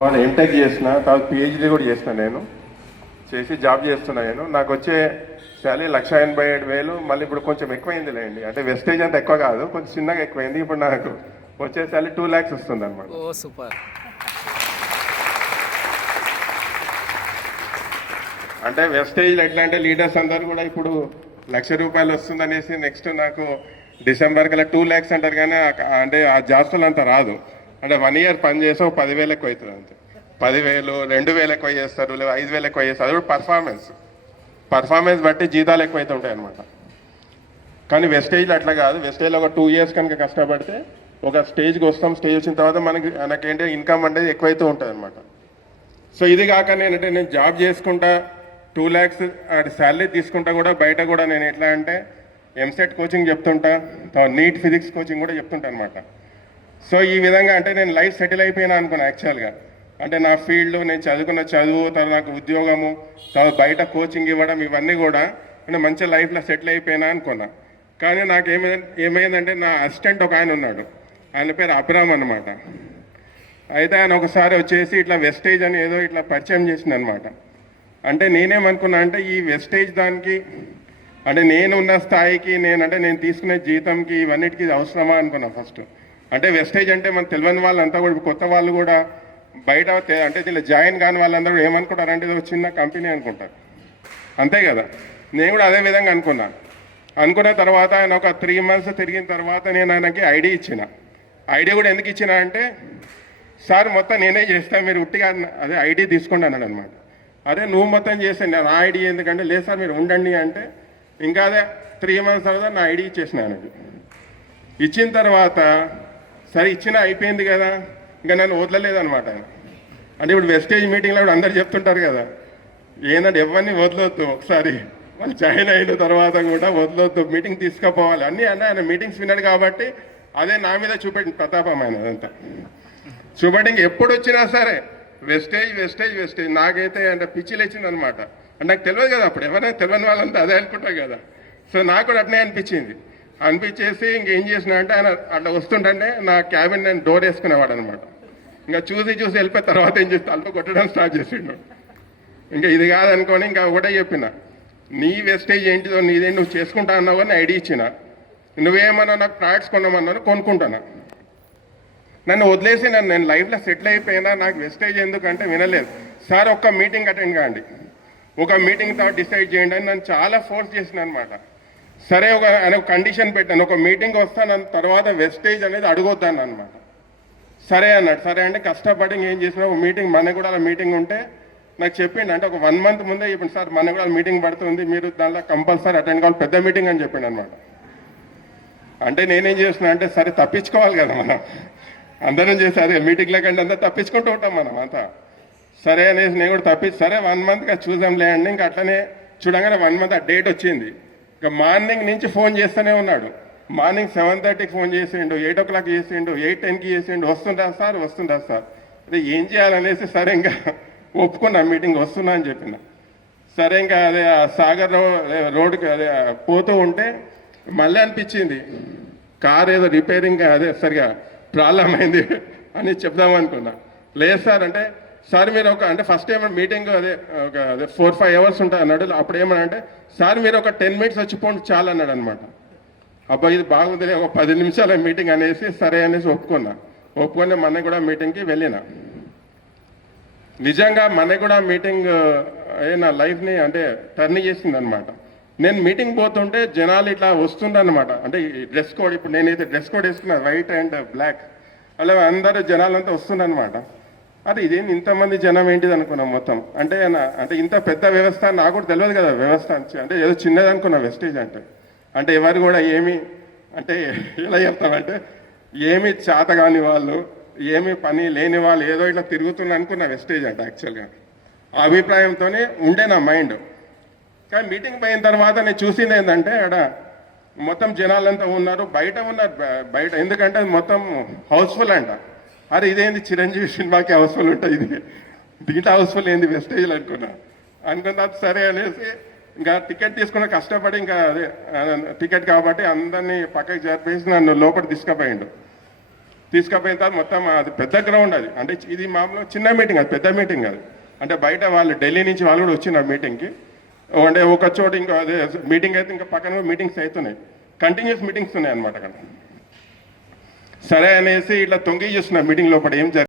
MTech చేసిన తర్వాత PhD కూడా చేసిన నేను చేసి జాబ్ చేస్తున్నా నేను. నాకు వచ్చే శాలరీ 1,87,000. మళ్ళీ ఇప్పుడు కొంచెం ఎక్కువైంది లేండి, అంటే వెస్టేజ్ అంత ఎక్కువ కాదు, కొంచెం చిన్నగా ఎక్కువైంది. ఇప్పుడు నాకు వచ్చే శాలరీ 2 lakhs వస్తుంది అనమాట. ఓ సూపర్. అంటే వెస్టేజ్ ఎట్లా అంటే లీడర్స్ అందరూ కూడా ఇప్పుడు ₹1,00,000 వస్తుంది అనేసి నెక్స్ట్ నాకు డిసెంబర్ కల్లా 2 lakhs అంటారు, కానీ అంటే ఆ జాస్తులు అంత రాదు. అంటే 1 year పని చేస్తే 10,000 ఎక్కువ అవుతుంది అంతే. 10,000, 2,000 ఎక్కువ చేస్తారు, లేదా 5,000 ఎక్కువ చేస్తారు. అది కూడా పర్ఫార్మెన్స్ బట్టి జీతాలు ఎక్కువ అవుతూ ఉంటాయి అనమాట. కానీ వెస్టేజ్లో అట్లా కాదు. వెస్టేజ్లో ఒక 2 years కనుక కష్టపడితే ఒక స్టేజ్కి వస్తాం. స్టేజ్ వచ్చిన తర్వాత మనకేంటి ఇన్కమ్ అనేది ఎక్కువైతూ ఉంటుంది అనమాట. సో ఇది కాక నేను జాబ్ చేసుకుంటా 2 lakhs శాలరీ తీసుకుంటా కూడా బయట కూడా నేను ఎట్లా అంటే ఎంసెట్ కోచింగ్ చెప్తుంటా, నీట్ ఫిజిక్స్ కోచింగ్ కూడా చెప్తుంటా అనమాట. సో ఈ విధంగా అంటే నేను లైఫ్ సెటిల్ అయిపోయినా అనుకున్నా యాక్చువల్గా. అంటే నా ఫీల్డ్, నేను చదువుకున్న చదువు, తర్వాత నాకు ఉద్యోగము, తర్వాత బయట కోచింగ్ ఇవ్వడం, ఇవన్నీ కూడా అంటే మంచి లైఫ్లో సెటిల్ అయిపోయినా అనుకున్నా. కానీ నాకు ఏమైందంటే నా అసిస్టెంట్ ఒక ఆయన ఉన్నాడు, ఆయన పేరు అభిరామ్ అనమాట. అయితే ఆయన ఒకసారి వచ్చేసి ఇట్లా వెస్టేజ్ అని ఏదో ఇట్లా పరిచయం చేసింది అనమాట. అంటే నేనేమనుకున్నా అంటే ఈ వెస్టేజ్ దానికి అంటే నేను ఉన్న స్థాయికి నేను తీసుకునే జీతంకి ఇవన్నిటికీ అవసరమా అనుకున్నా ఫస్ట్. అంటే వెస్టేజ్ అంటే మనకు తెలియని వాళ్ళంతా కూడా, కొత్త వాళ్ళు కూడా బయట అంటే దీనిలో జాయిన్ కాని వాళ్ళందరూ ఏమనుకుంటారంటే ఇది ఒక చిన్న కంపెనీ అనుకుంటారు, అంతే కదా. నేను కూడా అదే విధంగా అనుకున్న తర్వాత ఆయన ఒక 3 months తిరిగిన తర్వాత నేను ఆయనకి ఐడి ఇచ్చిన. ఐడి కూడా ఎందుకు ఇచ్చిన అంటే, సార్ మొత్తం నేనే చేస్తాను, మీరు ఉట్టిగా అదే ఐడి తీసుకోండి అన్నాడు అనమాట. అదే నువ్వు మొత్తం చేస్తాను, నేను ఆ ఐడి ఎందుకంటే, లేదు సార్ మీరు ఉండండి అంటే, ఇంకా అదే 3 months తర్వాత నా ఐడి ఇచ్చేసిన ఆయనకి. ఇచ్చిన తర్వాత సరే ఇచ్చిన అయిపోయింది కదా, ఇంకా నన్ను వదలలేదనమాట ఆయన. అంటే ఇప్పుడు వెస్టేజ్ మీటింగ్లో కూడా అందరు చెప్తుంటారు కదా, ఏంటంటే ఎవరిని వదలొద్దు, ఒకసారి వాళ్ళు జాయిన్ అయిన తర్వాత కూడా వదలొద్దు, మీటింగ్ తీసుకుపోవాలి అన్నీ అన్న. ఆయన మీటింగ్స్ విన్నాడు కాబట్టి అదే నా మీద చూపెట్టిన ప్రతాపం ఆయన అదంతా చూపెట్టి ఎప్పుడు వచ్చినా సరే వెస్టేజ్. నాకైతే అంటే పిచ్చి లేచింది అనమాట. అంటే నాకు తెలియదు కదా అప్పుడు, ఎవరైనా తెలియని వాళ్ళంతా అదే అనుకుంటారు కదా. సో నాకు కూడా అట్నే అనిపించేసి ఇంకేం చేసిన అంటే, ఆయన అట్లా వస్తుంటే నా క్యాబిన్ నేను డోర్ వేసుకునేవాడు అనమాట. ఇంకా చూసి వెళ్ళిపోయిన తర్వాత ఏం చేస్తే తలతో కొట్టడం స్టార్ట్ చేసిండు. ఇంకా ఇది కాదనుకొని ఇంకా ఒకటే చెప్పిన, నీ వెస్టేజ్ ఏంటిదో నీదే నువ్వు చేసుకుంటా అన్నావు అని ఐడి ఇచ్చిన, నువ్వేమన్నా నాకు ప్రాడక్ట్స్ కొనమన్నాను, కొనుక్కుంటాను. నన్ను వదిలేసి నేను లైఫ్లో సెటిల్ అయిపోయినా, నాకు వెస్టేజ్ ఎందుకంటే వినలేదు. సార్ ఒక్క మీటింగ్ అటెండ్ కాండి, ఒక మీటింగ్ తర్వాత డిసైడ్ చేయండి అని నన్ను చాలా ఫోర్స్ చేసిన అనమాట. సరే ఆయన కండిషన్ పెట్టాను, ఒక మీటింగ్ వస్తాను తర్వాత వెస్టేజ్ అనేది అడగొద్దాను అనమాట. సరే అన్నాడు. సరే అంటే కష్టపడి ఏం చేసినా ఒక మీటింగ్, మనకు కూడా అలా మీటింగ్ ఉంటే నాకు చెప్పిండు. అంటే ఒక 1 month ముందే చెప్పింది, సార్ మనకు కూడా మీటింగ్ పడుతుంది, మీరు దానిలో కంపల్సరీ అటెండ్ కావాలి, పెద్ద మీటింగ్ అని చెప్పిండు అనమాట. అంటే నేనేం చేస్తున్నా అంటే, సరే తప్పించుకోవాలి కదా మనం, అందరం చేసి అదే మీటింగ్ల కంటే అంతా తప్పించుకుంటూ ఉంటాం మనం అంతా. సరే అనేసి నేను కూడా సరే 1 monthగా చూసాంలే అండి. ఇంకా అట్లనే చూడగానే 1 month ఆ డేట్ వచ్చింది. ఇంకా మార్నింగ్ నుంచి ఫోన్ చేస్తూనే ఉన్నాడు. మార్నింగ్ 7:30కి ఫోన్ చేసిండు, 8 o'clock చేసిండు, 8:10కి చేసిండు, వస్తుందా సార్ అదే ఏం చేయాలనేసి సరే ఇంకా ఒప్పుకున్నా, మీటింగ్ వస్తున్నా అని చెప్పిన. సరే ఇంకా అదే ఆ సాగర్ రోడ్కి అదే పోతూ ఉంటే మళ్ళీ అనిపించింది, కార్ ఏదో రిపేరింగ్ అదే సరిగా ప్రాబ్లం అయింది అని చెప్దామనుకున్నా. లేదు సార్ అంటే, సార్ మీరు అంటే ఫస్ట్ టైం మీటింగ్ అదే 4-5 hours ఉంటుంది అన్నాడు. అప్పుడు ఏమనంటే, సార్ మీరు ఒక 10 minutes వచ్చిపోండి చాలు అన్నాడు అనమాట. అబ్బా ఇది బాగుంది, ఒక 10 నిమిషాల మీటింగ్ అనేసి సరే అనేసి ఒప్పుకొని మన కూడా మీటింగ్కి వెళ్ళిన. నిజంగా మన కూడా మీటింగ్ నా లైఫ్ని అంటే టర్న్ చేసింది అనమాట. నేను మీటింగ్ పోతుంటే జనాలు ఇట్లా వస్తుండనమాట. అంటే డ్రెస్ కోడ్, ఇప్పుడు నేనైతే డ్రెస్ కోడ్ వేసుకున్నా, వైట్ అండ్ బ్లాక్, అలా అందరూ జనాలంతా వస్తుండనమాట. అదే ఇదేంటి ఇంతమంది జనం ఏంటిది అనుకున్నాం మొత్తం. అంటే ఇంత పెద్ద వ్యవస్థ నాకు కూడా తెలియదు కదా వ్యవస్థ అంటే ఏదో చిన్నది అనుకున్నా వెస్టేజ్ అంటే ఎవరు కూడా ఏమి అంటే ఎలా చెప్తామంటే ఏమి చేత కాని వాళ్ళు, ఏమి పని లేని వాళ్ళు ఏదో ఇట్లా తిరుగుతున్నా అనుకున్నా వెస్టేజ్ అంటే యాక్చువల్గా ఆ అభిప్రాయంతోనే ఉండే నా మైండ్. కానీ మీటింగ్ పోయిన తర్వాత నేను చూసింది ఏంటంటే, అక్కడ మొత్తం జనాలంతా ఉన్నారు, బయట ఎందుకంటే మొత్తం హౌస్ఫుల్ అంట. అరే ఇదేంది చిరంజీవి సినిమాకి హౌస్ఫుల్ ఉంటుంది, దీంట్లో హౌస్ఫుల్ ఏంది వెస్టేజ్లు అనుకున్న సరే అనేసి ఇంకా టికెట్ తీసుకున్న కష్టపడి ఇంకా అదే టికెట్ కాబట్టి అందరినీ పక్కకి జరిపేసి నన్ను లోపల తీసుకుపోయిండు. తీసుకుపోయిన తర్వాత మొత్తం అది పెద్ద గ్రౌండ్ అది, అంటే ఇది మామూలు చిన్న మీటింగ్, అది పెద్ద మీటింగ్ అది. అంటే బయట వాళ్ళు ఢిల్లీ నుంచి వాళ్ళు కూడా వచ్చినారు మీటింగ్కి. అంటే ఒక చోటు ఇంకా అదే మీటింగ్ అయితే ఇంకా పక్కన మీటింగ్స్ అవుతున్నాయి, కంటిన్యూస్ మీటింగ్స్ ఉన్నాయి అనమాట అక్కడ. సరే అనేసి ఇట్లా తొంగి చూస్తున్నా మీటింగ్ లోపల ఏం జరిగింది.